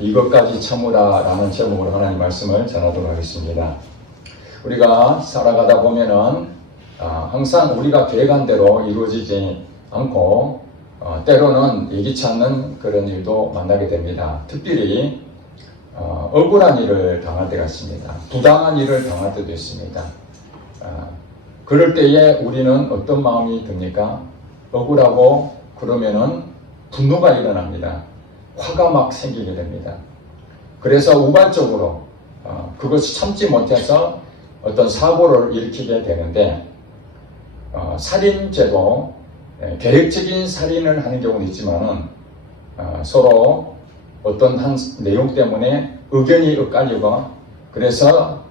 이것까지 참으라라는 제목으로 하나님 말씀을 전하도록 하겠습니다. 우리가 살아가다 보면은 항상 우리가 계획한 대로 이루어지지 않고 때로는 예기치 않는 그런 일도 만나게 됩니다. 특별히 억울한 일을 당할 때가 있습니다. 부당한 일을 당할 때도 있습니다. 그럴 때에 우리는 어떤 마음이 듭니까? 억울하고 그러면은 분노가 일어납니다. 화가 막 생기게 됩니다. 그래서 우발적으로 그것이 참지 못해서 어떤 사고를 일으키게 되는데 살인죄도 계획적인 살인을 하는 경우는 있지만은 서로 어떤 한 내용 때문에 의견이 엇갈리고 그래서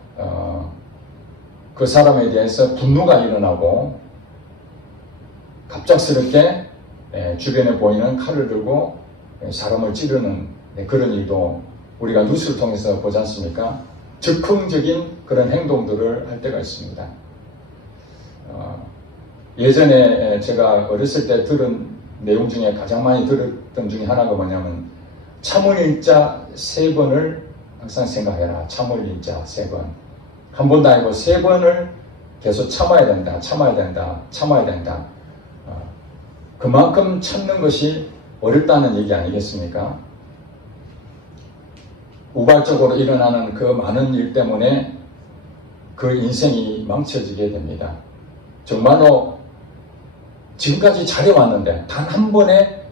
그 사람에 대해서 분노가 일어나고 갑작스럽게 주변에 보이는 칼을 들고 사람을 찌르는 그런 일도 우리가 뉴스를 통해서 보지 않습니까? 즉흥적인 그런 행동들을 할 때가 있습니다. 예전에 제가 어렸을 때 들은 내용 중에 가장 많이 들었던 중에 하나가 뭐냐면 참을 인자 3번을 항상 생각해라. 참을 인자 3번. 한 번도 아니고 3번을 계속 참아야 된다. 참아야 된다. 참아야 된다. 그만큼 참는 것이 어렵다는 얘기 아니겠습니까? 우발적으로 일어나는 그 많은 일 때문에 그 인생이 망쳐지게 됩니다. 정말로 지금까지 잘해왔는데 단 한 번에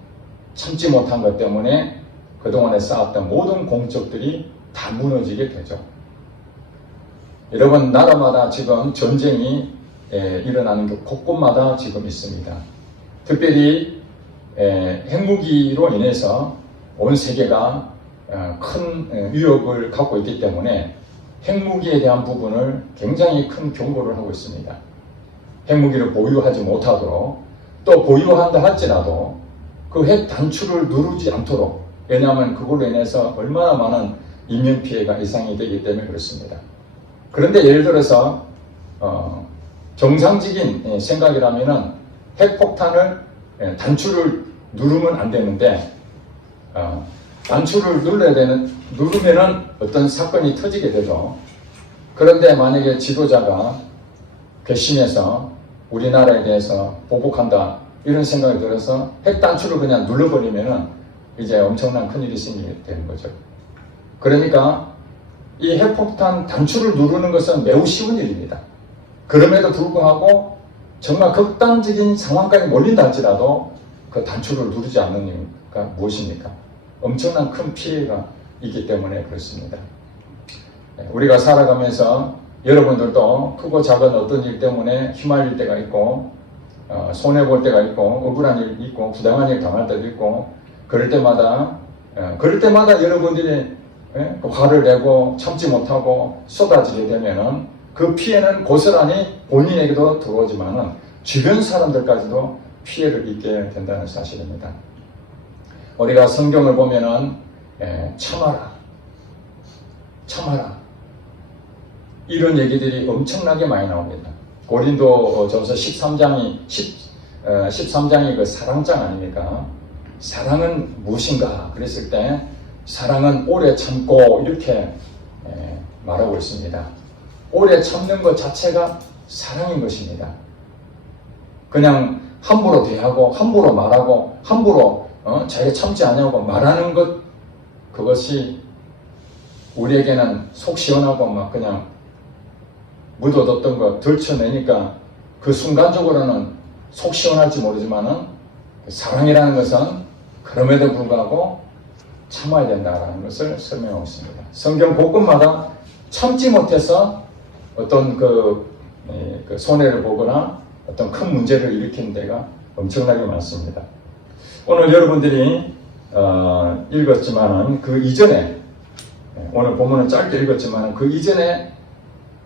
참지 못한 것 때문에 그동안에 쌓았던 모든 공적들이 다 무너지게 되죠. 여러분, 나라마다 지금 전쟁이 일어나는 게 곳곳마다 지금 있습니다. 특별히 핵무기로 인해서 온 세계가 큰 위협을 갖고 있기 때문에 핵무기에 대한 부분을 굉장히 큰 경고를 하고 있습니다. 핵무기를 보유하지 못하도록 또 보유한다 할지라도 그 핵 단추를 누르지 않도록, 왜냐하면 그걸로 인해서 얼마나 많은 인명피해가 예상이 되기 때문에 그렇습니다. 그런데 예를 들어서 정상적인 생각이라면은 핵폭탄을 단추를 누르면 안 되는데 단추를 누르면은 어떤 사건이 터지게 되죠. 그런데 만약에 지도자가 괘씸해서 우리나라에 대해서 보복한다 이런 생각이 들어서 핵 단추를 그냥 눌러버리면은 이제 엄청난 큰일이 생기게 되는 거죠. 그러니까 이 핵폭탄 단추를 누르는 것은 매우 쉬운 일입니다. 그럼에도 불구하고 정말 극단적인 상황까지 몰린다 할지라도 그 단추를 누르지 않는 이유가 무엇입니까? 엄청난 큰 피해가 있기 때문에 그렇습니다. 우리가 살아가면서 여러분들도 크고 작은 어떤 일 때문에 휘말릴 때가 있고 손해볼 때가 있고 억울한 일 있고 부당한 일 당할 때도 있고 그럴 때마다 여러분들이 화를 내고 참지 못하고 쏟아지게 되면은 그 피해는 고스란히 본인에게도 들어오지만은 주변 사람들까지도 피해를 입게 된다는 사실입니다. 우리가 성경을 보면은 참아라 이런 얘기들이 엄청나게 많이 나옵니다. 고린도전서 13장이 그 사랑장 아닙니까? 사랑은 무엇인가? 그랬을 때 사랑은 오래 참고 이렇게 말하고 있습니다. 오래 참는 것 자체가 사랑인 것입니다. 그냥 함부로 대하고 함부로 말하고 함부로 자기가 참지 않냐고 말하는 것, 그것이 우리에게는 속 시원하고 막 그냥 묻어뒀던 거 들춰내니까 그 순간적으로는 속 시원할지 모르지만은 사랑이라는 것은 그럼에도 불구하고 참아야 된다는 것을 설명하고 있습니다. 성경 곳곳마다 참지 못해서 어떤 그 손해를 보거나 어떤 큰 문제를 일으키는 데가 엄청나게 많습니다. 오늘 여러분들이 읽었지만은 그 이전에, 오늘 본문은 짧게 읽었지만은 그 이전에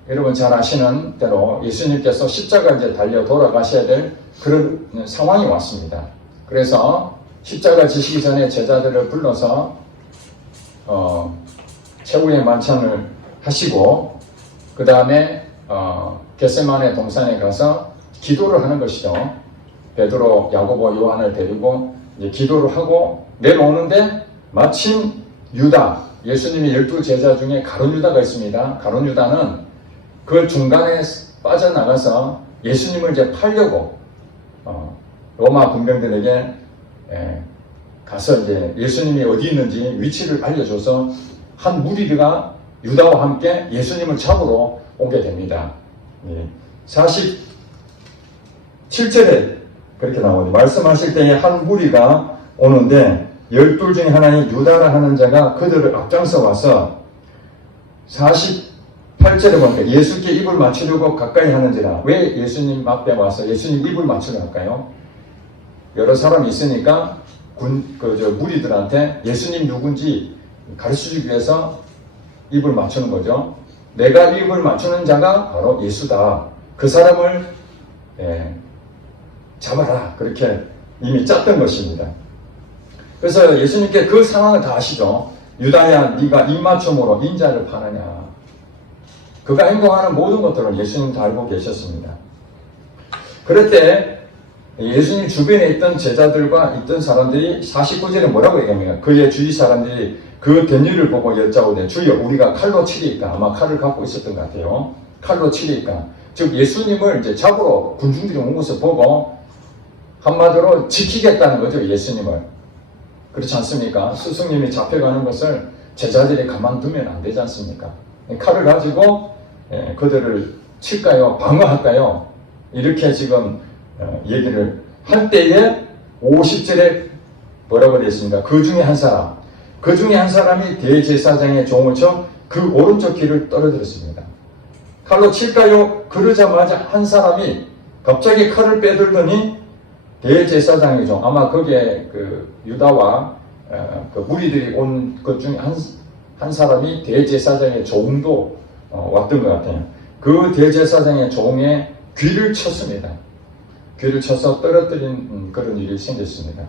여러분 잘 아시는 대로 예수님께서 십자가에 이제 달려 돌아가셔야 될 그런 상황이 왔습니다. 그래서 십자가 지시기 전에 제자들을 불러서 최후의 만찬을 하시고 그 다음에 겟세마네 동산에 가서 기도를 하는 것이죠. 베드로, 야고보, 요한을 데리고 이제 기도를 하고 내려오는데 마침 유다, 예수님의 12제자 중에 가룟 유다가 있습니다. 가룟 유다는 그 중간에 빠져나가서 예수님을 이제 팔려고 로마 군병들에게 가서 이제 예수님이 어디 있는지 위치를 알려줘서 한 무리가 유다와 함께 예수님을 잡으러 오게 됩니다. 47절에 그렇게 나오죠. 말씀하실 때에 한 무리가 오는데 12 중에 하나인 유다라 하는 자가 그들을 앞장서 와서 48절에 보니까 예수께 입을 맞추려고 가까이 하는지라. 왜 예수님 앞에 와서 예수님 입을 맞추려 할까요? 여러 사람이 있으니까 무리들한테 예수님 누군지 가르쳐주기 위해서 입을 맞추는 거죠. 내가 입을 맞추는 자가 바로 예수다. 그 사람을 잡아라. 그렇게 이미 짰던 것입니다. 그래서 예수님께 그 상황을 다 아시죠. 유다야, 네가 입맞춤으로 인자를 파느냐. 그가 행동하는 모든 것들을 예수님 다 알고 계셨습니다. 그럴 때 예수님 주변에 있던 제자들과 있던 사람들이 49절에 뭐라고 얘기합니까? 그의 주위 사람들이 그 견유를 보고 여짜오되 주여 우리가 칼로 치리까. 아마 칼을 갖고 있었던 것 같아요. 칼로 치리까. 즉 예수님을 이제 잡으러 군중들이 온 것을 보고 한마디로 지키겠다는 거죠. 예수님을. 그렇지 않습니까? 스승님이 잡혀가는 것을 제자들이 가만두면 안 되지 않습니까? 칼을 가지고 그들을 칠까요? 방어할까요? 이렇게 지금 얘기를 할 때에 50절에 뭐라고 되어 있습니까? 그 중에 한 사람이 대제사장의 종을 쳐 그 오른쪽 귀를 떨어뜨렸습니다. 칼로 칠까요? 그러자마자 한 사람이 갑자기 칼을 빼들더니 대제사장의 종, 아마 거기에 그 유다와 그 무리들이 온 것 중에 한 사람이 대제사장의 종도 왔던 것 같아요. 그 대제사장의 종의 귀를 쳤습니다. 귀를 쳐서 떨어뜨린 그런 일이 생겼습니다.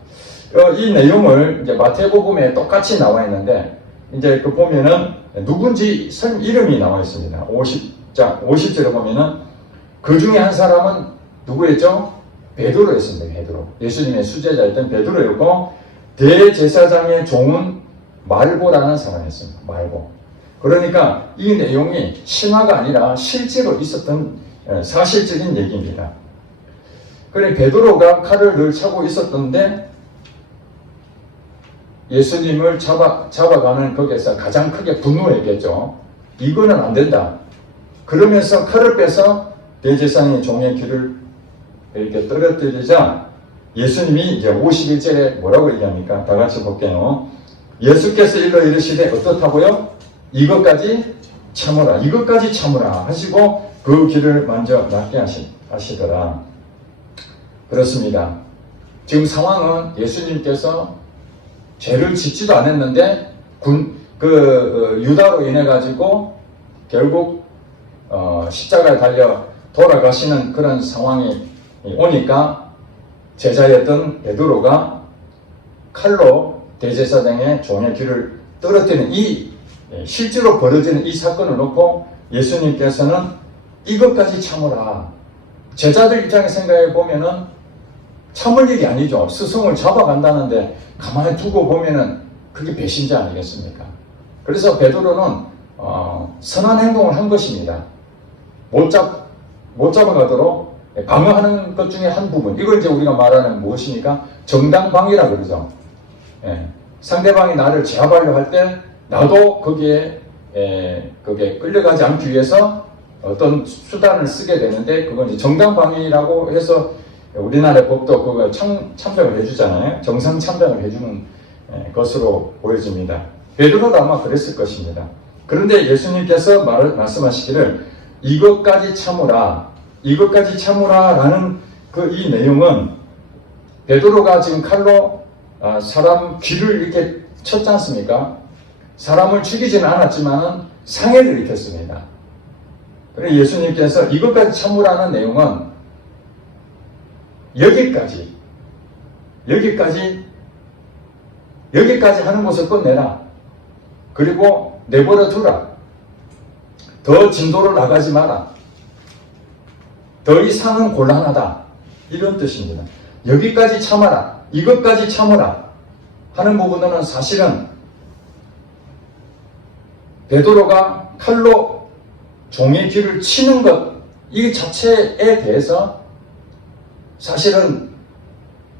이 내용을 이제 마태복음에 똑같이 나와 있는데 이제 그 보면은 누군지 이름이 나와 있습니다. 50절에 보면은 그 중에 한 사람은 누구였죠? 베드로였습니다. 베드로. 예수님의 수제자였던 베드로였고 대제사장의 종은 말고라는 사람이었습니다. 말고. 그러니까 이 내용이 신화가 아니라 실제로 있었던 사실적인 얘기입니다. 그래 베드로가 칼을 늘 차고 있었던데 예수님을 잡아가는 거기에서 가장 크게 분노했겠죠. 이거는 안 된다. 그러면서 칼을 빼서 대제사장의 종의 귀를 이렇게 떨어뜨리자 예수님이 이제 51절에 뭐라고 얘기합니까? 다 같이 볼게요. 예수께서 일러 이르시되 어떻다고요? 이것까지 참으라. 이것까지 참으라 하시고 그 귀를 만져 낫게 하시더라. 그렇습니다. 지금 상황은 예수님께서 죄를 짓지도 않았는데 유다로 인해 가지고 결국 십자가에 달려 돌아가시는 그런 상황이 오니까 제자였던 베드로가 칼로 대제사장의 종의 귀를 떨어뜨리는 실제로 벌어지는 이 사건을 놓고 예수님께서는 이것까지 참으라. 제자들 입장에 생각해 보면은 참을 일이 아니죠. 스승을 잡아간다는데 가만히 두고 보면은 그게 배신자 아니겠습니까? 그래서 베드로는 선한 행동을 한 것입니다. 못 잡아가도록 방어하는 것 중에 한 부분. 이걸 이제 우리가 말하는 무엇입니까? 정당방위라 그러죠. 상대방이 나를 제압하려 할 때 나도 거기에 끌려가지 않기 위해서 어떤 수단을 쓰게 되는데 그건 이제 정당방위라고 해서 우리나라 법도 그거 참작을 해주잖아요. 정상 참작을 해주는 것으로 보여집니다. 베드로도 아마 그랬을 것입니다. 그런데 예수님께서 말씀하시기를 이것까지 참으라 라는 이 내용은 베드로가 지금 칼로 사람 귀를 이렇게 쳤지 않습니까? 사람을 죽이지는 않았지만 상해를 일으켰습니다. 그래서 예수님께서 이것까지 참으라는 내용은 여기까지 하는 것을 끝내라. 그리고 내버려 두라. 더 진도를 나가지 마라. 더 이상은 곤란하다. 이런 뜻입니다. 여기까지 참아라. 이것까지 참으라. 하는 부분은 사실은 베드로가 칼로 종의 귀를 치는 것, 이 자체에 대해서 사실은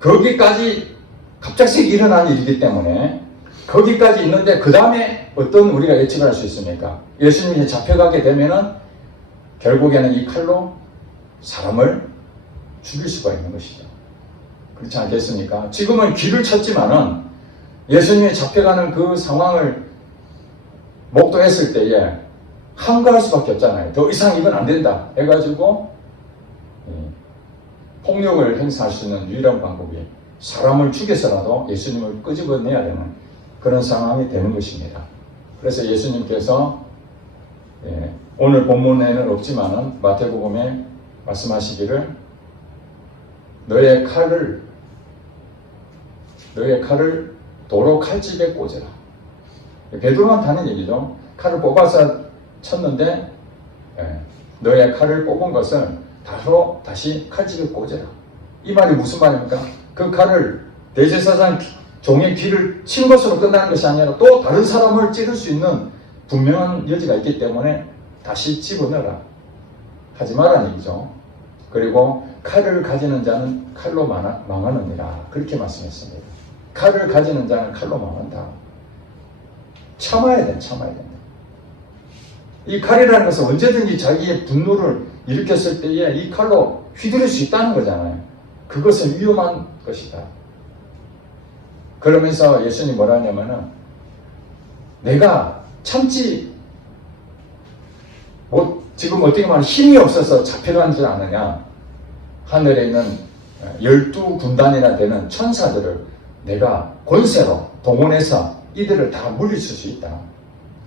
거기까지 갑작스레 일어난 일이기 때문에 거기까지 있는데 그 다음에 어떤 우리가 예측을 할 수 있습니까? 예수님이 잡혀가게 되면은 결국에는 이 칼로 사람을 죽일 수가 있는 것이죠. 그렇지 않겠습니까? 지금은 귀를 쳤지만은 예수님이 잡혀가는 그 상황을 목도했을 때에 항거할 수밖에 없잖아요. 더 이상 이건 안 된다 해가지고 폭력을 행사할 수 있는 유일한 방법이 사람을 죽여서라도 예수님을 끄집어내야 되는 그런 상황이 되는 것입니다. 그래서 예수님께서 오늘 본문에는 없지만은 마태복음에 말씀하시기를 너의 칼을 도로 칼집에 꽂으라. 베드로한테 하는 얘기죠. 칼을 뽑아서 쳤는데 너의 칼을 뽑은 것을 다시 칼집에 꽂으라. 이 말이 무슨 말입니까? 그 칼을 대제사장 종의 귀를 친 것으로 끝나는 것이 아니라 또 다른 사람을 찌를 수 있는 분명한 여지가 있기 때문에 다시 집어넣어라. 하지 말라는 얘기죠. 그리고 칼을 가지는 자는 칼로 망하느니라. 그렇게 말씀했습니다. 칼을 가지는 자는 칼로 망한다. 참아야 된다. 이 칼이라는 것은 언제든지 자기의 분노를 일으켰을 때에 이 칼로 휘두를 수 있다는 거잖아요. 그것은 위험한 것이다. 그러면서 예수님이 뭐라 하냐면은 내가 참지 지금 어떻게 말하면 힘이 없어서 잡혀간 줄 아느냐. 하늘에 있는 12군단이나 되는 천사들을 내가 권세로 동원해서 이들을 다 물리칠 수 있다.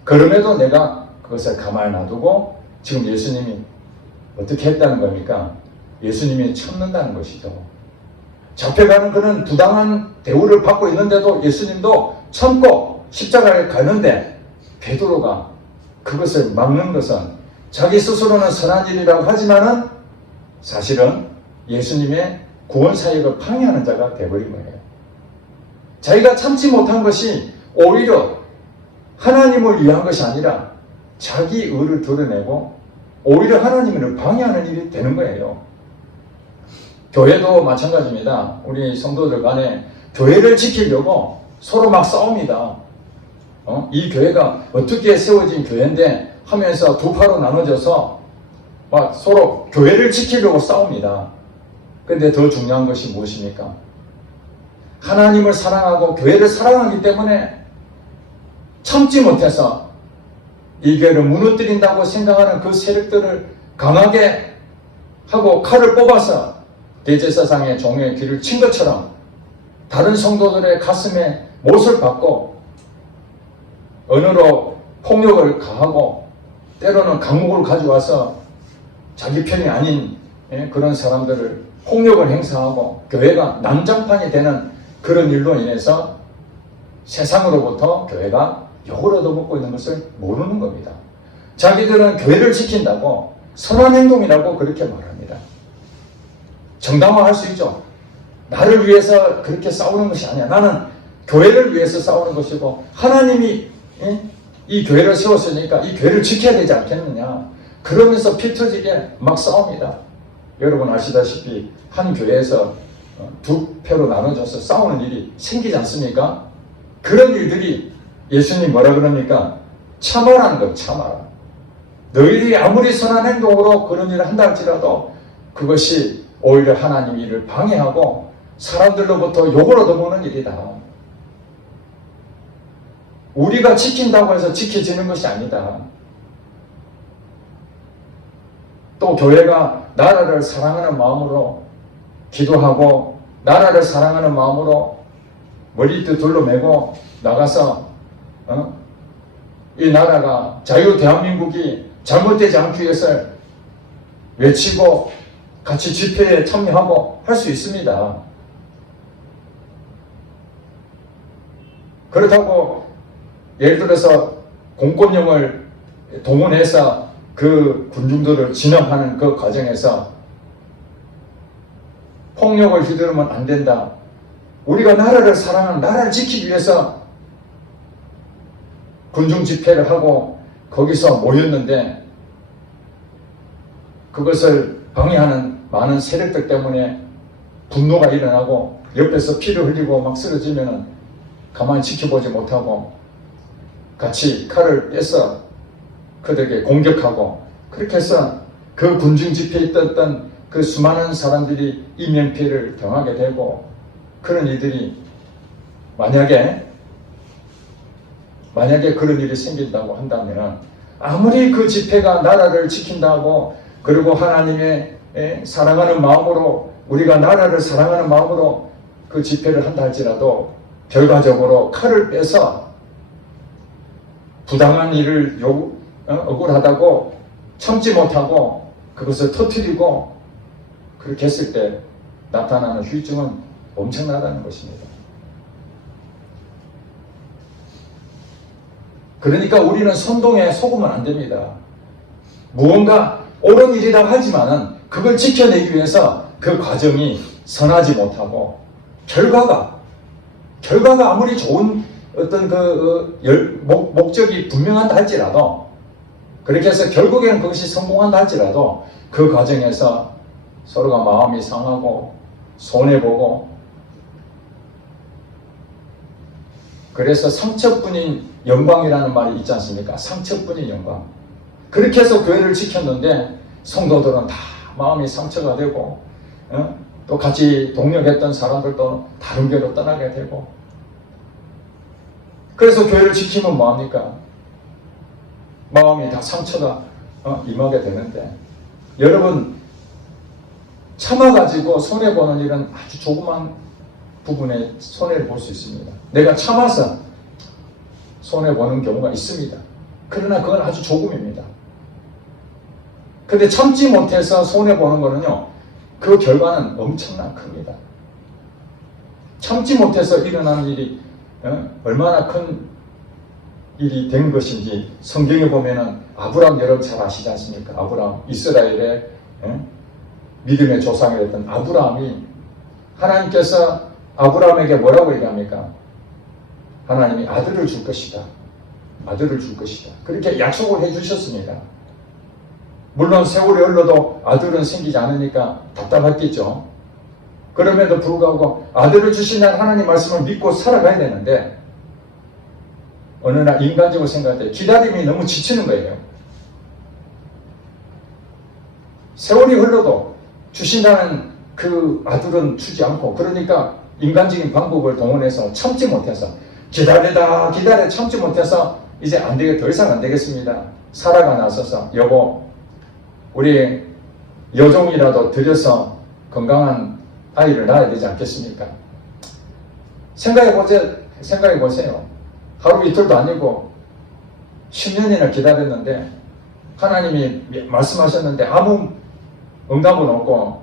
그럼에도 내가 그것을 가만히 놔두고 지금 예수님이 어떻게 했다는 겁니까? 예수님이 참는다는 것이죠. 잡혀가는 그는 부당한 대우를 받고 있는데도 예수님도 참고 십자가에 가는데 베드로가 그것을 막는 것은 자기 스스로는 선한 일이라고 하지만은 사실은 예수님의 구원 사역을 방해하는 자가 되어버린 거예요. 자기가 참지 못한 것이 오히려 하나님을 위한 것이 아니라 자기 의를 드러내고 오히려 하나님을 방해하는 일이 되는 거예요. 교회도 마찬가지입니다. 우리 성도들 간에 교회를 지키려고 서로 막 싸웁니다. 이 교회가 어떻게 세워진 교회인데 하면서 두 파로 나눠져서 막 서로 교회를 지키려고 싸웁니다. 근데 더 중요한 것이 무엇입니까? 하나님을 사랑하고 교회를 사랑하기 때문에 참지 못해서 이 교회를 무너뜨린다고 생각하는 그 세력들을 강하게 하고 칼을 뽑아서 대제사장의 종의 귀를 친 것처럼 다른 성도들의 가슴에 못을 박고 언어로 폭력을 가하고 때로는 강목을 가져와서 자기 편이 아닌 그런 사람들을 폭력을 행사하고 교회가 난장판이 되는 그런 일로 인해서 세상으로부터 교회가 욕을 얻어먹고 있는 것을 모르는 겁니다. 자기들은 교회를 지킨다고 선한 행동이라고 그렇게 말합니다. 정당화할 수 있죠. 나를 위해서 그렇게 싸우는 것이 아니야. 나는 교회를 위해서 싸우는 것이고 하나님이 이 교회를 세웠으니까 이 교회를 지켜야 되지 않겠느냐. 그러면서 피 터지게 막 싸웁니다. 여러분 아시다시피 한 교회에서 두 표로 나눠져서 싸우는 일이 생기지 않습니까? 그런 일들이 예수님이 뭐라 그럽니까? 참아라는 것, 참아라. 너희들이 아무리 선한 행동으로 그런 일을 한다 할지라도 그것이 오히려 하나님 일을 방해하고 사람들로부터 욕을 얻어먹는 일이다. 우리가 지킨다고 해서 지켜지는 것이 아니다. 또 교회가 나라를 사랑하는 마음으로 기도하고 나라를 사랑하는 마음으로 머리띠 둘러매고 나가서 이 나라가 자유 대한민국이 잘못되지 않기 위해서 외치고 같이 집회에 참여하고 할 수 있습니다. 그렇다고 예를 들어서 공권력을 동원해서 그 군중들을 진압하는 그 과정에서 폭력을 휘두르면 안 된다. 우리가 나라를 사랑하는 나라를 지키기 위해서 군중 집회를 하고 거기서 모였는데 그것을 방해하는 많은 세력들 때문에 분노가 일어나고 옆에서 피를 흘리고 막 쓰러지면은 가만히 지켜보지 못하고 같이 칼을 빼서 그들에게 공격하고, 그렇게 해서 그 군중 집회에 있었던 그 수많은 사람들이 인명피해를 당하게 되고, 그런 일들이 만약에 그런 일이 생긴다고 한다면, 아무리 그 집회가 나라를 지킨다고, 그리고 하나님의 사랑하는 마음으로, 우리가 나라를 사랑하는 마음으로 그 집회를 한다 할지라도 결과적으로 칼을 빼서 부당한 일을 억울하다고 참지 못하고 그것을 터뜨리고 그렇게 했을 때 나타나는 후유증은 엄청나다는 것입니다. 그러니까 우리는 선동에 속으면 안 됩니다. 무언가 옳은 일이라고 하지만은 그걸 지켜내기 위해서 그 과정이 선하지 못하고 결과가 아무리 좋은 어떤 목적이 분명한다 할지라도, 그렇게 해서 결국에는 그것이 성공한다 할지라도 그 과정에서 서로가 마음이 상하고 손해보고, 그래서 상처뿐인 영광이라는 말이 있지 않습니까? 상처뿐인 영광. 그렇게 해서 교회를 지켰는데 성도들은 다 마음이 상처가 되고, 또 같이 동력했던 사람들도 다른 교회로 떠나게 되고, 그래서 교회를 지키면 뭐합니까? 마음이 다 상처가 임하게 되는데, 여러분 참아가지고 손해보는 일은 아주 조그만 부분에 손해를 볼 수 있습니다. 내가 참아서 손해보는 경우가 있습니다. 그러나 그건 아주 조금입니다. 근데 참지 못해서 손해보는 거는요, 그 결과는 엄청나 큽니다. 참지 못해서 일어나는 일이 얼마나 큰 일이 된 것인지 성경에 보면은 아브라함, 여러분 잘 아시지 않습니까? 아브라함, 이스라엘의 믿음의 조상이었던 아브라함이, 하나님께서 아브라함에게 뭐라고 얘기합니까? 하나님이 아들을 줄 것이다. 아들을 줄 것이다. 그렇게 약속을 해주셨습니다. 물론 세월이 흘러도 아들은 생기지 않으니까 답답했겠죠. 그럼에도 불구하고 아들을 주신다는 하나님 말씀을 믿고 살아가야 되는데, 어느 날 인간적으로 생각할 때 기다림이 너무 지치는 거예요. 세월이 흘러도 주신다는 그 아들은 주지 않고, 그러니까 인간적인 방법을 동원해서 참지 못해서 기다려 참지 못해서 이제 안 되게, 더 이상 안 되겠습니다. 사라가 나서서 여보, 우리 여종이라도 들여서 건강한 아이를 낳아야 되지 않겠습니까? 생각해 보세요. 하루 이틀도 아니고 10년이나 기다렸는데 하나님이 말씀하셨는데 아무 응답은 없고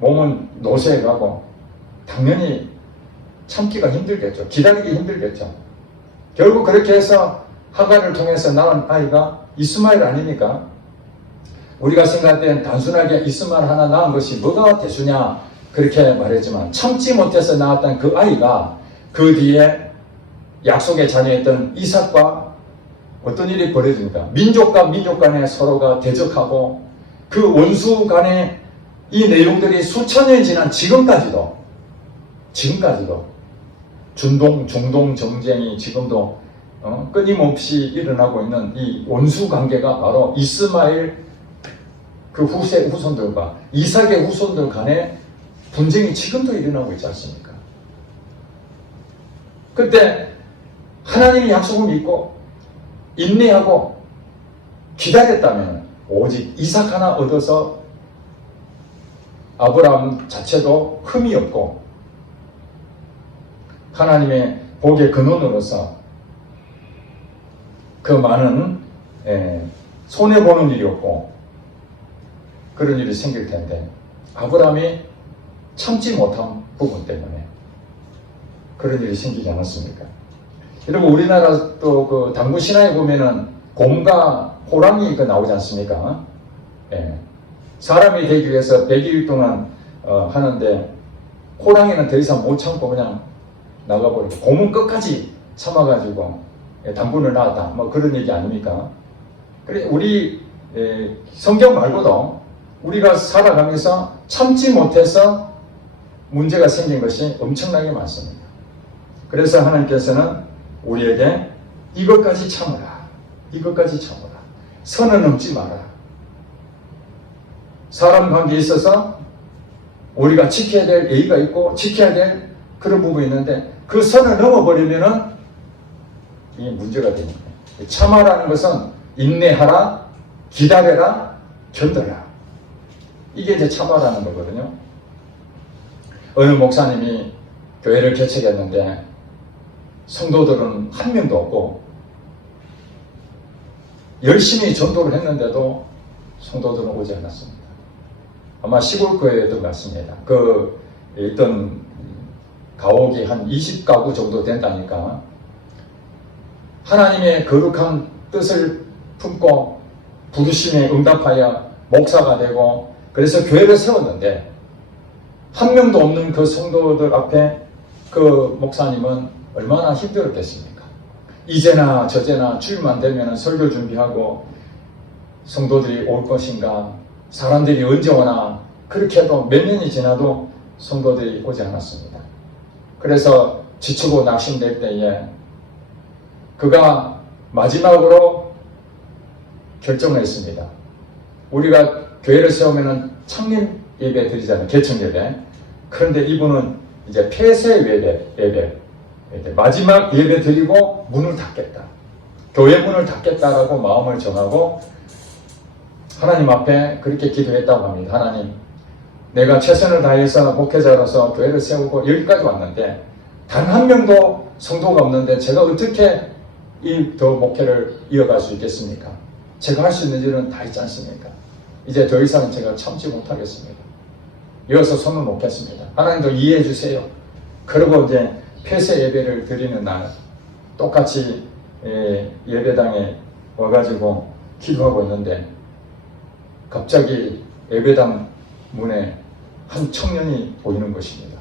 몸은 노쇠해 가고, 당연히 참기가 힘들겠죠. 기다리기 힘들겠죠. 결국 그렇게 해서 하갈을 통해서 낳은 아이가 이스마엘 아닙니까? 우리가 생각할 땐 단순하게 이스마엘 하나 낳은 것이 뭐가 대수냐 그렇게 말했지만, 참지 못해서 낳았던 그 아이가 그 뒤에 약속의 자녀였던 이삭과 어떤 일이 벌어집니까? 민족과 민족 간에 서로가 대적하고, 그 원수 간에 이 내용들이 수천 년이 지난 지금까지도 중동 정쟁이 지금도 끊임없이 일어나고 있는 이 원수 관계가 바로 이스마엘 그 후손들과 이삭의 후손들 간의 분쟁이 지금도 일어나고 있지 않습니까? 그때 하나님의 약속을 믿고 인내하고 기다렸다면 오직 이삭 하나 얻어서 아브라함 자체도 흠이 없고 하나님의 복의 근원으로서 그 많은 손해보는 일이 없고 그런 일이 생길 텐데, 아브라함이 참지 못한 부분 때문에 그런 일이 생기지 않았습니까? 여러분, 우리나라 또 그 당군 신화에 보면은 곰과 호랑이 나오지 않습니까? 사람이 되기 위해서 100일 동안 하는데 호랑이는 더 이상 못 참고 그냥 나가버리고, 곰은 끝까지 참아가지고 당군을 낳았다, 뭐 그런 얘기 아닙니까? 그래 우리 성경 말고도 우리가 살아가면서 참지 못해서 문제가 생긴 것이 엄청나게 많습니다. 그래서 하나님께서는 우리에게 이것까지 참으라. 이것까지 참으라. 선을 넘지 마라. 사람 관계에 있어서 우리가 지켜야 될 예의가 있고 지켜야 될 그런 부분이 있는데 그 선을 넘어버리면은 이게 문제가 되는 거예요. 참아라는 것은 인내하라, 기다려라, 견뎌라. 이게 이제 참아라는 거거든요. 어느 목사님이 교회를 개척했는데 성도들은 한 명도 없고 열심히 전도를 했는데도 성도들은 오지 않았습니다. 아마 시골 교회였던 것 같습니다. 그 있던 가옥이 한 20가구 정도 된다니까 하나님의 거룩한 뜻을 품고 부르심에 응답하여 목사가 되고 그래서 교회를 세웠는데 한 명도 없는 그 성도들 앞에 그 목사님은 얼마나 힘들었겠습니까? 이제나 저제나 주일만 되면 설교 준비하고 성도들이 올 것인가 사람들이 언제 오나 그렇게 해도 몇 년이 지나도 성도들이 오지 않았습니다. 그래서 지치고 낙심될 때에 그가 마지막으로 결정을 했습니다. 우리가 교회를 세우면 창립 예배 드리잖아요. 개척 예배. 그런데 이분은 이제 폐쇄 예배 마지막 예배 드리고 문을 닫겠다. 교회 문을 닫겠다라고 마음을 정하고 하나님 앞에 그렇게 기도했다고 합니다. 하나님, 내가 최선을 다해서 목회자로서 교회를 세우고 여기까지 왔는데 단 한 명도 성도가 없는데 제가 어떻게 이 더 목회를 이어갈 수 있겠습니까? 제가 할 수 있는 일은 다 있지 않습니까? 이제 더 이상 제가 참지 못하겠습니다. 이어서 손을 놓겠습니다. 하나님도 이해해 주세요. 그리고 이제 폐쇄 예배를 드리는 날 똑같이 예배당에 와가지고 기도하고 있는데 갑자기 예배당 문에 한 청년이 보이는 것입니다.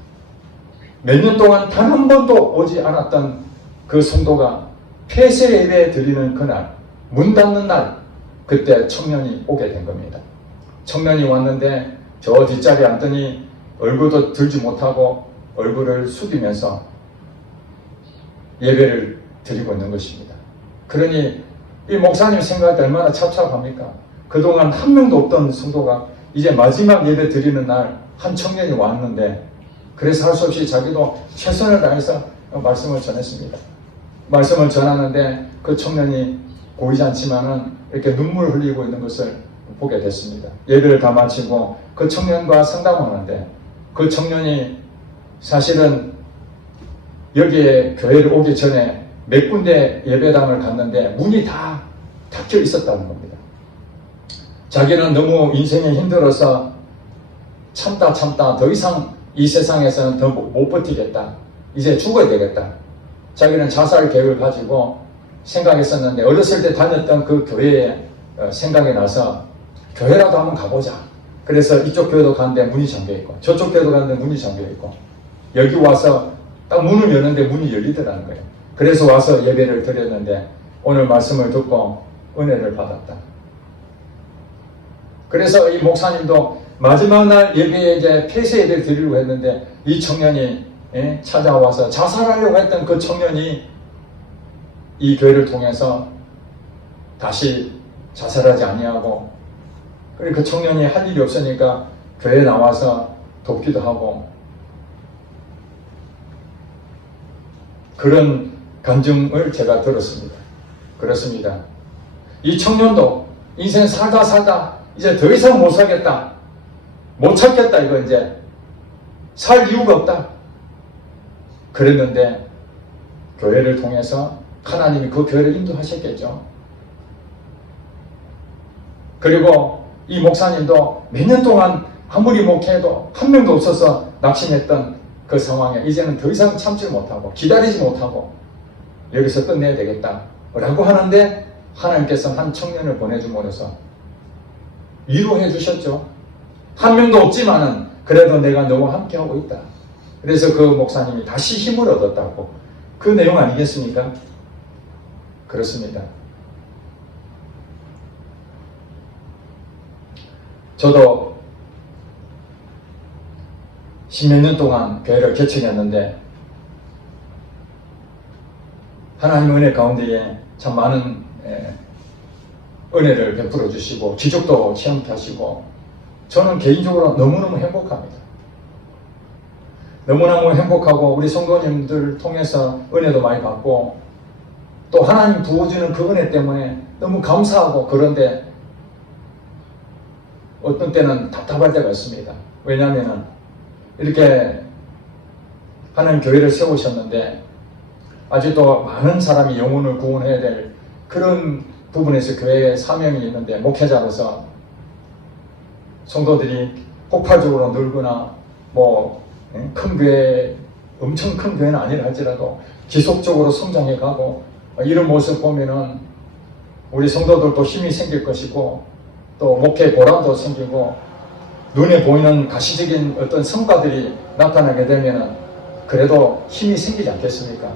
몇 년 동안 단 한 번도 오지 않았던 그 성도가 폐쇄 예배 드리는 그날, 문 닫는 날, 그때 청년이 오게 된 겁니다. 청년이 왔는데 저 뒷자리에 앉더니 얼굴도 들지 못하고 얼굴을 숙이면서 예배를 드리고 있는 것입니다. 그러니 이 목사님 생각할 때 얼마나 찹찹합니까? 그동안 한 명도 없던 성도가 이제 마지막 예배 드리는 날 한 청년이 왔는데 그래서 할 수 없이 자기도 최선을 다해서 말씀을 전했습니다. 말씀을 전하는데 그 청년이 보이지 않지만은 이렇게 눈물 흘리고 있는 것을 보게 됐습니다. 예배를 다 마치고 그 청년과 상담하는데 그 청년이 사실은 여기에 교회를 오기 전에 몇 군데 예배당을 갔는데 문이 다 닫혀 있었다는 겁니다. 자기는 너무 인생이 힘들어서 참다 더 이상 이 세상에서는 더 못 버티겠다. 이제 죽어야 되겠다. 자기는 자살 계획을 가지고 생각했었는데 어렸을 때 다녔던 그 교회에 생각이 나서 교회라도 한번 가보자. 그래서 이쪽 교회도 갔는데 문이 잠겨있고 저쪽 교회도 갔는데 문이 잠겨있고 여기 와서 딱 문을 여는데 문이 열리더라는 거예요. 그래서 와서 예배를 드렸는데 오늘 말씀을 듣고 은혜를 받았다. 그래서 이 목사님도 마지막 날 예배에 이제 폐쇄 예배를 드리려고 했는데 이 청년이 찾아와서 자살하려고 했던 그 청년이 이 교회를 통해서 다시 자살하지 아니하고 그리고 그 청년이 할 일이 없으니까 교회에 나와서 돕기도 하고 그런 간증을 제가 들었습니다. 그렇습니다. 이 청년도 인생 살다 이제 더 이상 못 살겠다. 못 찾겠다. 이거 이제 살 이유가 없다. 그랬는데 교회를 통해서 하나님이 그 교회를 인도하셨겠죠. 그리고 이 목사님도 몇 년 동안 아무리 목회해도 한 명도 없어서 낙심했던 그 상황에 이제는 더 이상 참지 못하고 기다리지 못하고 여기서 끝내야 되겠다 라고 하는데 하나님께서 한 청년을 보내줌으로써 위로해 주셨죠. 한 명도 없지만은 그래도 내가 너와 함께하고 있다. 그래서 그 목사님이 다시 힘을 얻었다고 그 내용 아니겠습니까? 그렇습니다. 저도 십몇 년 동안 교회를 개척했는데 하나님 은혜 가운데에 참 많은 은혜를 베풀어 주시고 기적도 체험케 하시고 저는 개인적으로 너무너무 행복합니다. 너무너무 행복하고 우리 성도님들 통해서 은혜도 많이 받고 또 하나님 부어주는 그 은혜 때문에 너무 감사하고 그런데 어떤 때는 답답할 때가 있습니다. 왜냐하면 이렇게 하나님 교회를 세우셨는데 아직도 많은 사람이 영혼을 구원해야 될 그런 부분에서 교회에 사명이 있는데 목회자로서 성도들이 폭발적으로 늘거나 큰 교회, 엄청 큰 교회는 아니라 할지라도 지속적으로 성장해 가고 이런 모습 보면은 우리 성도들도 힘이 생길 것이고 또 목회 보람도 생기고 눈에 보이는 가시적인 어떤 성과들이 나타나게 되면은 그래도 힘이 생기지 않겠습니까?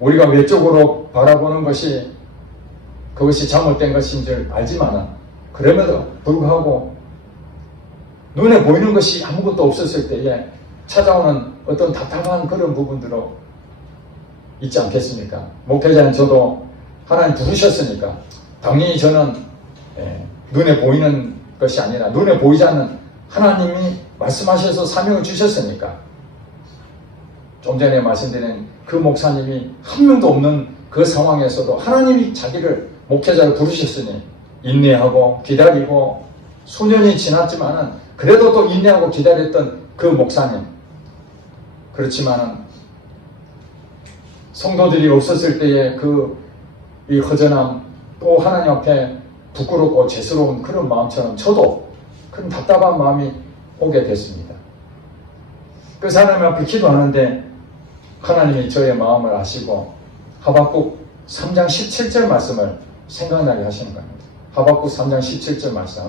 우리가 외적으로 바라보는 것이 그것이 잘못된 것인 줄 알지만은 그럼에도 불구하고 눈에 보이는 것이 아무것도 없었을 때에 찾아오는 어떤 답답한 그런 부분들로 있지 않겠습니까? 목회자는 저도 하나님 부르셨으니까 당연히 저는 눈에 보이는 것이 아니라 눈에 보이지 않는 하나님이 말씀하셔서 사명을 주셨으니까 좀 전에 말씀드린 그 목사님이 한 명도 없는 그 상황에서도 하나님이 자기를 목회자를 부르셨으니 인내하고 기다리고 수년이 지났지만은 그래도 또 인내하고 기다렸던 그 목사님 그렇지만은 성도들이 없었을 때의 이 허전함 또 하나님 앞에 부끄럽고 죄스러운 그런 마음처럼 저도 큰 답답한 마음이 오게 됐습니다. 그 하나님 앞에 기도하는데 하나님이 저의 마음을 아시고 하박국 3장 17절 말씀을 생각나게 하시는 겁니다. 하박국 3장 17절 말씀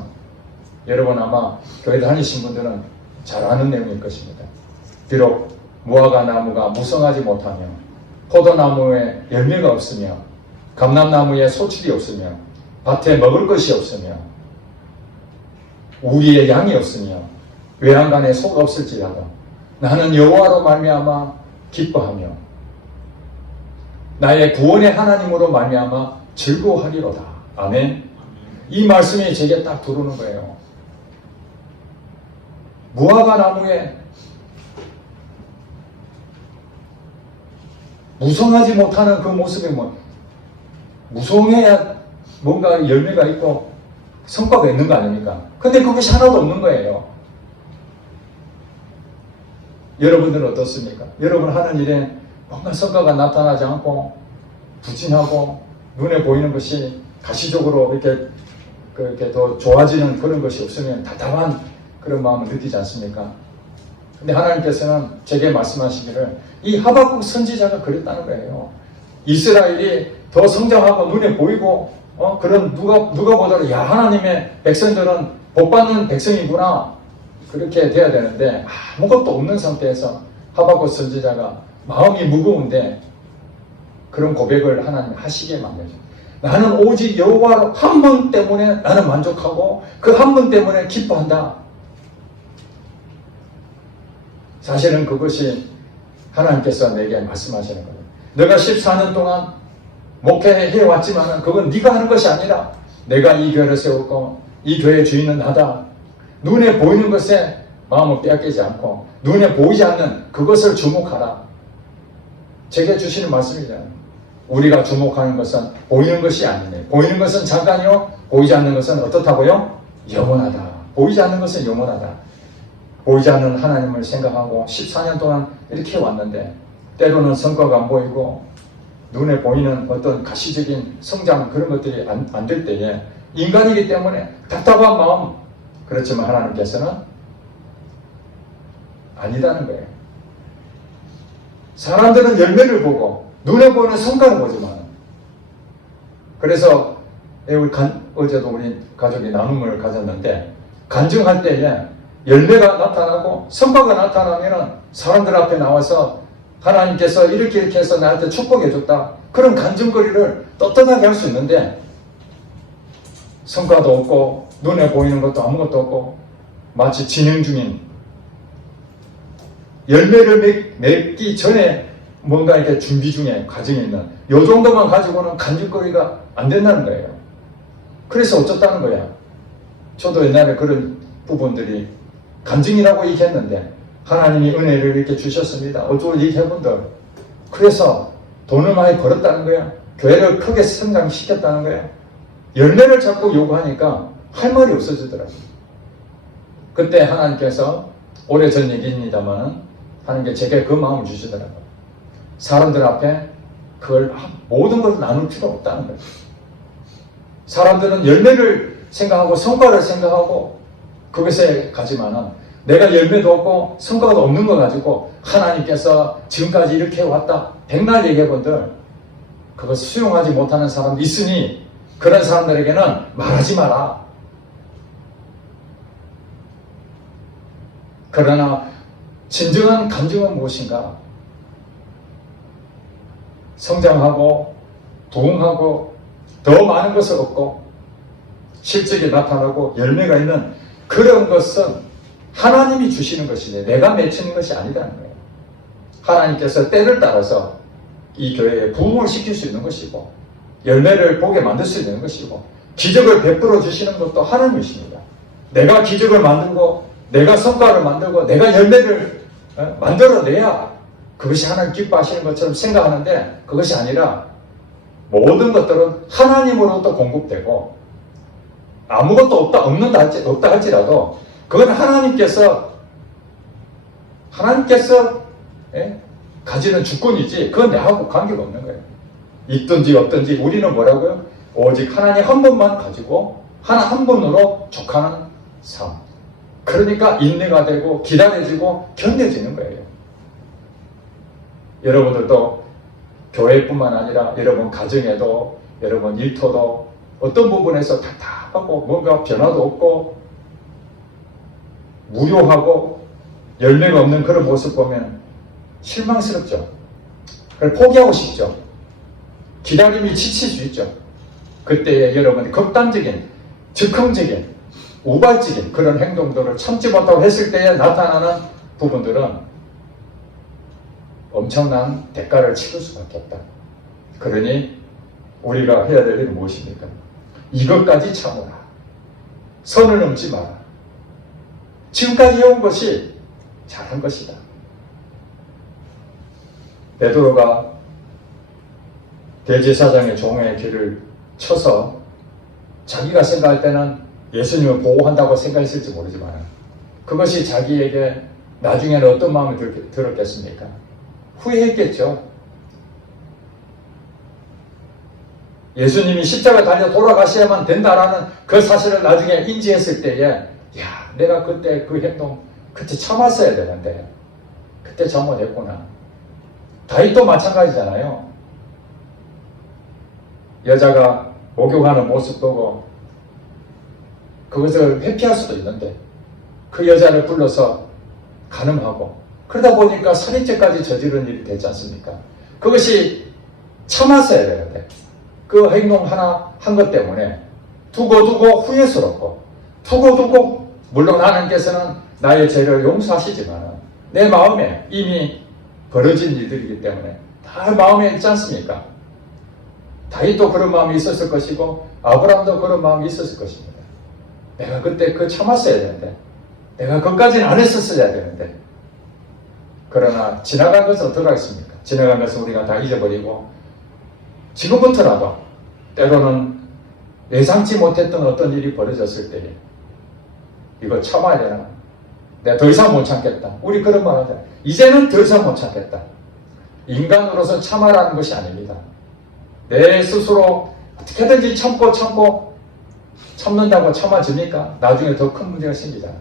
여러분 아마 교회 다니신 분들은 잘 아는 내용일 것입니다. 비록 무화과 나무가 무성하지 못하며 포도나무에 열매가 없으며 감람나무에 소출이 없으며 밭에 먹을 것이 없으며 우리의 양이 없으며 외양간에 소가 없을지라도 나는 여호와로 말미암아 기뻐하며 나의 구원의 하나님으로 말미암아 즐거워하리로다. 아멘. 이 말씀이 제게 딱 들어오는 거예요. 무화과 나무에 무성하지 못하는 그 모습이 무성해야 뭔가 열매가 있고 성과가 있는 거 아닙니까? 근데 그것이 하나도 없는 거예요. 여러분들은 어떻습니까? 여러분 하는 일에 뭔가 성과가 나타나지 않고 부진하고 눈에 보이는 것이 가시적으로 이렇게 더 좋아지는 그런 것이 없으면 답답한 그런 마음을 느끼지 않습니까? 근데 하나님께서는 제게 말씀하시기를 이 하박국 선지자가 그랬다는 거예요. 이스라엘이 더 성장하고 눈에 보이고 그런 누가 보더라도 야 하나님의 백성들은 복받는 백성이구나 그렇게 돼야 되는데 아무것도 없는 상태에서 하박국 선지자가 마음이 무거운데 그런 고백을 하나님 하시게 만들죠. 나는 오직 여호와 한 분 때문에 나는 만족하고 그 한 분 때문에 기뻐한다. 사실은 그것이 하나님께서 내게 말씀하시는 거예요. 내가 14년 동안 목회해왔지만 그건 네가 하는 것이 아니라 내가 이 교회를 세웠고 이 교회의 주인은 나다. 눈에 보이는 것에 마음을 빼앗기지 않고 눈에 보이지 않는 그것을 주목하라. 제게 주시는 말씀이잖아요. 우리가 주목하는 것은 보이는 것이 아니네. 보이는 것은 잠깐이요. 보이지 않는 것은 어떻다고요? 영원하다. 보이지 않는 것은 영원하다. 보이지 않는 하나님을 생각하고 14년 동안 이렇게 왔는데 때로는 성과가 안 보이고 눈에 보이는 어떤 가시적인 성장 그런 것들이 안 될 때에 인간이기 때문에 답답한 마음 그렇지만 하나님께서는 아니다는 거예요. 사람들은 열매를 보고 눈에 보이는 성과를 보지만 그래서 어제도 우리 가족이 나눔을 가졌는데 간증할 때에 열매가 나타나고 성과가 나타나면 사람들 앞에 나와서 하나님께서 이렇게 해서 나한테 축복해 줬다. 그런 간증거리를 떳떳하게 할 수 있는데 성과도 없고 눈에 보이는 것도 아무것도 없고 마치 진행 중인 열매를 맺기 전에 뭔가 이렇게 준비 중에 과정에 있는 요 정도만 가지고는 간직거리가 안 된다는 거예요. 그래서 어쩌다는 거야. 저도 옛날에 그런 부분들이 간증이라고 얘기했는데 하나님이 은혜를 이렇게 주셨습니다. 어쩌고 얘기해본들. 그래서 돈을 많이 벌었다는 거야. 교회를 크게 성장시켰다는 거야. 열매를 자꾸 요구하니까 할 말이 없어지더라고요. 그때 하나님께서 오래전 얘기입니다만 하나님께 제게 그 마음을 주시더라고요. 사람들 앞에 그걸 모든 걸 나눌 필요 없다는 거예요. 사람들은 열매를 생각하고 성과를 생각하고 그것에 가지만은 내가 열매도 없고 성과도 없는 거 가지고 하나님께서 지금까지 이렇게 왔다 백날 얘기해본들 그것을 수용하지 못하는 사람도 있으니 그런 사람들에게는 말하지 마라. 그러나 진정한 간증은 무엇인가? 성장하고 부흥하고 더 많은 것을 얻고 실적이 나타나고 열매가 있는 그런 것은 하나님이 주시는 것이지 내가 맺히는 것이 아니라는 거예요. 하나님께서 때를 따라서 이 교회에 부흥을 시킬 수 있는 것이고 열매를 보게 만들 수 있는 것이고 기적을 베풀어 주시는 것도 하나님이십니다. 내가 기적을 만들고 내가 성과를 만들고 내가 열매를 만들어내야 그것이 하나님 기뻐하시는 것처럼 생각하는데 그것이 아니라 모든 것들은 하나님으로부터 공급되고 아무것도 없다 할지라도 그건 하나님께서 가지는 주권이지 그건 내하고 관계가 없는 거예요. 있든지 없든지 우리는 뭐라고요? 오직 하나님 한 분만 가지고 하나 한 분으로 족하는 삶. 그러니까 인내가 되고 기다려지고 견뎌지는 거예요. 여러분들도 교회뿐만 아니라 여러분 가정에도 여러분 일터도 어떤 부분에서 답답하고 뭔가 변화도 없고 무료하고 열매가 없는 그런 모습 보면 실망스럽죠. 그걸 포기하고 싶죠. 기다림이 지칠 수 있죠. 그때에 여러분 극단적인 즉흥적인 우발적인 그런 행동들을 참지 못하고 했을 때에 나타나는 부분들은 엄청난 대가를 치를 수밖에 없다. 그러니 우리가 해야 될 일은 무엇입니까? 이것까지 참으라. 선을 넘지 마라. 지금까지 해온 것이 잘한 것이다. 베드로가 대제사장의 종의 길을 쳐서 자기가 생각할 때는 예수님을 보호한다고 생각했을지 모르지만 그것이 자기에게 나중에는 어떤 마음이 들었겠습니까? 후회했겠죠. 예수님이 십자가 달려 돌아가셔야만 된다라는 그 사실을 나중에 인지했을 때에 야, 내가 그때 그 행동 그때 참았어야 되는데 그때 잘못했구나. 다윗도 마찬가지잖아요. 여자가 목욕하는 모습 보고 그것을 회피할 수도 있는데 그 여자를 불러서 간음하고 그러다 보니까 살인죄까지 저지른 일이 되지 않습니까? 그것이 참았어야 되는데 그 행동 하나 한 것 때문에 두고두고 후회스럽고 두고두고 물론 하나님께서는 나의 죄를 용서하시지만 내 마음에 이미 벌어진 일들이기 때문에 다 마음에 있지 않습니까? 다윗도 그런 마음이 있었을 것이고 아브라함도 그런 마음이 있었을 것입니다. 내가 그때 그 참았어야 되는데 내가 그것까지는 안 했었어야 되는데 그러나 지나간 것은 어떻게 하겠습니까? 지나간 것은 우리가 다 잊어버리고 지금부터라도 때로는 예상치 못했던 어떤 일이 벌어졌을 때 이거 참아야 되나? 내가 더 이상 못 참겠다. 우리 그런 말 하잖아요. 이제는 더 이상 못 참겠다. 인간으로서 참아라는 것이 아닙니다. 내 스스로 어떻게든지 참고 참는다고 참아집니까? 나중에 더 큰 문제가 생기잖아요.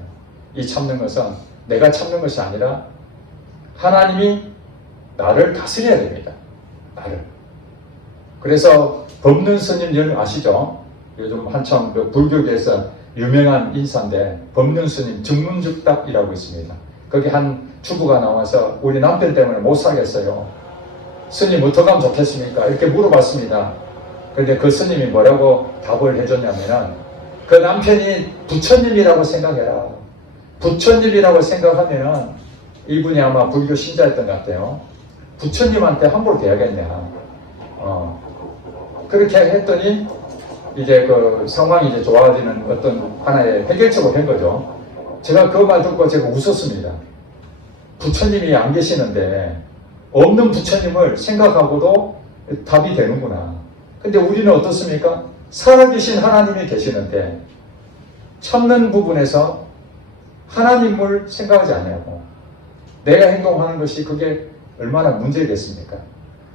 이 참는 것은 내가 참는 것이 아니라 하나님이 나를 다스려야 됩니다. 나를. 그래서 법륜 스님 여러분 아시죠? 요즘 한참 불교계에서 유명한 인사인데 법륜 스님 증문즉답이라고 있습니다. 거기 한 주부가 나와서 우리 남편 때문에 못 살겠어요. 스님 어떻게 하면 좋겠습니까? 이렇게 물어봤습니다. 그런데 그 스님이 뭐라고 답을 해줬냐면은 그 남편이 부처님이라고 생각해라. 부처님이라고 생각하면은 이분이 아마 불교 신자였던 것 같아요. 부처님한테 함부로 대하겠냐. 그렇게 했더니 이제 그 상황이 이제 좋아지는 어떤 하나의 해결책으로 된 거죠. 제가 그 말 듣고 제가 웃었습니다. 부처님이 안 계시는데 없는 부처님을 생각하고도 답이 되는구나. 근데 우리는 어떻습니까? 살아계신 하나님이 계시는데 참는 부분에서 하나님을 생각하지 않냐고. 내가 행동하는 것이 그게 얼마나 문제겠습니까?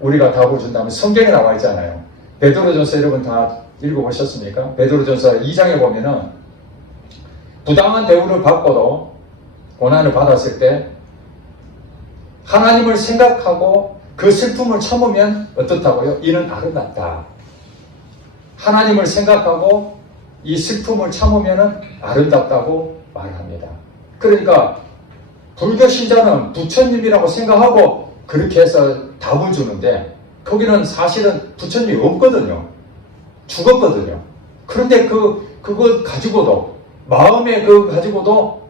우리가 답을 준다면 성경에 나와 있잖아요. 베드로전서 여러분 다 읽어보셨습니까? 베드로전서 2장에 보면은 부당한 대우를 받고도 고난을 받았을 때 하나님을 생각하고 그 슬픔을 참으면 어떻다고요? 이는 아름답다. 하나님을 생각하고 이 슬픔을 참으면 아름답다고 말합니다. 그러니까 불교 신자는 부처님이라고 생각하고 그렇게 해서 답을 주는데 거기는 사실은 부처님이 없거든요. 죽었거든요. 그런데 그거 가지고도 마음에 그거 가지고도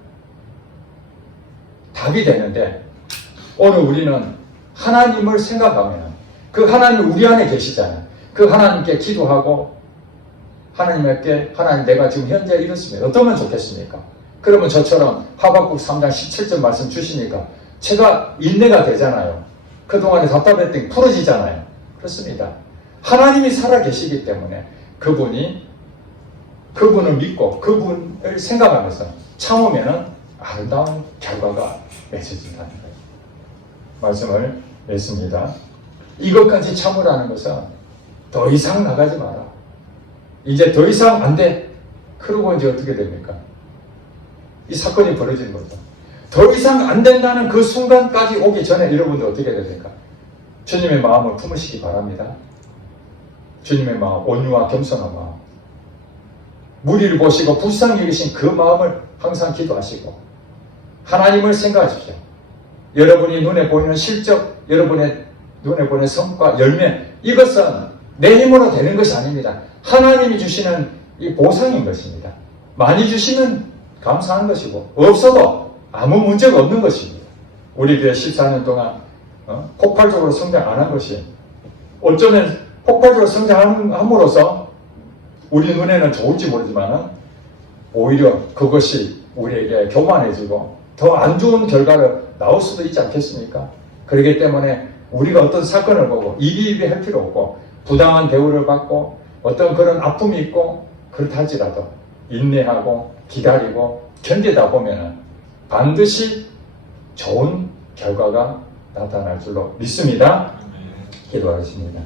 답이 되는데 오늘 우리는 하나님을 생각하면 그 하나님이 우리 안에 계시잖아요. 그 하나님께 기도하고 하나님께 하나님 내가 지금 현재 이렇습니다. 어떠면 좋겠습니까? 그러면 저처럼 하박국 3장 17절 말씀 주시니까 제가 인내가 되잖아요. 그동안에 답답했던 게 풀어지잖아요. 그렇습니다. 하나님이 살아계시기 때문에 그분을 믿고 그분을 생각하면서 참으면 아름다운 결과가 맺어진다는 거예요. 말씀을 냈습니다. 이것까지 참으라는 것은 더 이상 나가지 마라. 이제 더 이상 안 돼. 그러고 이제 어떻게 됩니까? 이 사건이 벌어지는 거죠. 더 이상 안 된다는 그 순간까지 오기 전에 여러분들 어떻게 됩니까? 주님의 마음을 품으시기 바랍니다. 주님의 마음, 온유와 겸손한 마음. 무리를 보시고 불쌍히 여기신 그 마음을 항상 기도하시고 하나님을 생각하십시오. 여러분이 눈에 보이는 실적, 여러분의 눈에 보이는 성과, 열매, 이것은 내 힘으로 되는 것이 아닙니다. 하나님이 주시는 이 보상인 것입니다. 많이 주시면 감사한 것이고 없어도 아무 문제가 없는 것입니다. 우리 교회 14년 동안 폭발적으로 성장 안 한 것이 어쩌면 폭발적으로 성장함으로써 우리 눈에는 좋을지 모르지만 오히려 그것이 우리에게 교만해지고 더 안 좋은 결과가 나올 수도 있지 않겠습니까? 그렇기 때문에 우리가 어떤 사건을 보고 이비인비할 필요 없고 부당한 대우를 받고 어떤 그런 아픔이 있고 그렇다 할지라도 인내하고 기다리고 견디다 보면 반드시 좋은 결과가 나타날 줄로 믿습니다. 기도하겠습니다.